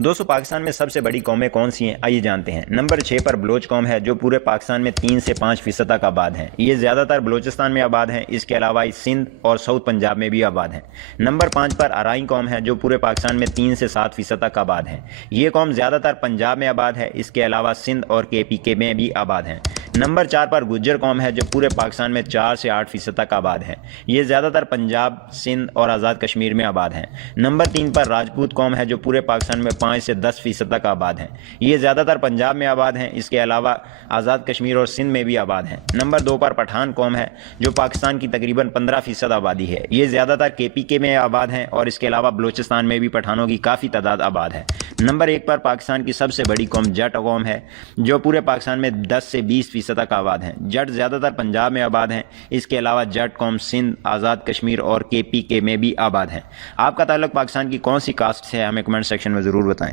दोस्तों पाकिस्तान में सबसे बड़ी कौमें कौन सी हैं, आइए जानते हैं। नंबर 6 पर बलोच कौम है जो पूरे पाकिस्तान में 3 से 5% तक आबाद हैं। ये ज़्यादातर बलोचिस्तान में आबाद हैं, इसके अलावा सिंध और साउथ पंजाब में भी आबाद हैं। नंबर 5 पर अराई कौम है जो पूरे पाकिस्तान में 3 से 7% तक आबाद हैं। ये कौम ज़्यादातर पंजाब में आबाद है, इसके अलावा सिंध और KPK में भी आबाद हैं। नंबर 4 पर गुज्जर कौम है जो पूरे पाकिस्तान में 4 से 8% तक आबाद है। ये ज़्यादातर पंजाब, सिंध और आज़ाद कश्मीर में आबाद हैं। नंबर 3 पर राजपूत कौम है जो पूरे पाकिस्तान में 5 से 10% तक आबाद हैं। ये ज़्यादातर पंजाब में आबाद हैं, इसके अलावा आज़ाद कश्मीर और सिंध में भी आबाद हैं। नंबर 2 पर पठान कौम है जो पाकिस्तान की तकरीबन 15% आबादी है। ये ज़्यादातर KPK में आबाद हैं और इसके अलावा बलूचिस्तान में भी पठानों की काफ़ी तादाद आबाद है। नंबर 1 पर पाकिस्तान की सबसे बड़ी कौम जट कौम है जो पूरे पाकिस्तान में 10 से 20% तक आबाद हैं। जट ज़्यादातर पंजाब में आबाद हैं, इसके अलावा जट कौम सिंध, आज़ाद कश्मीर और KPK में भी आबाद हैं। आपका ताल्लुक पाकिस्तान की कौन सी कास्ट से है, हमें कमेंट सेक्शन में ज़रूर बताएं।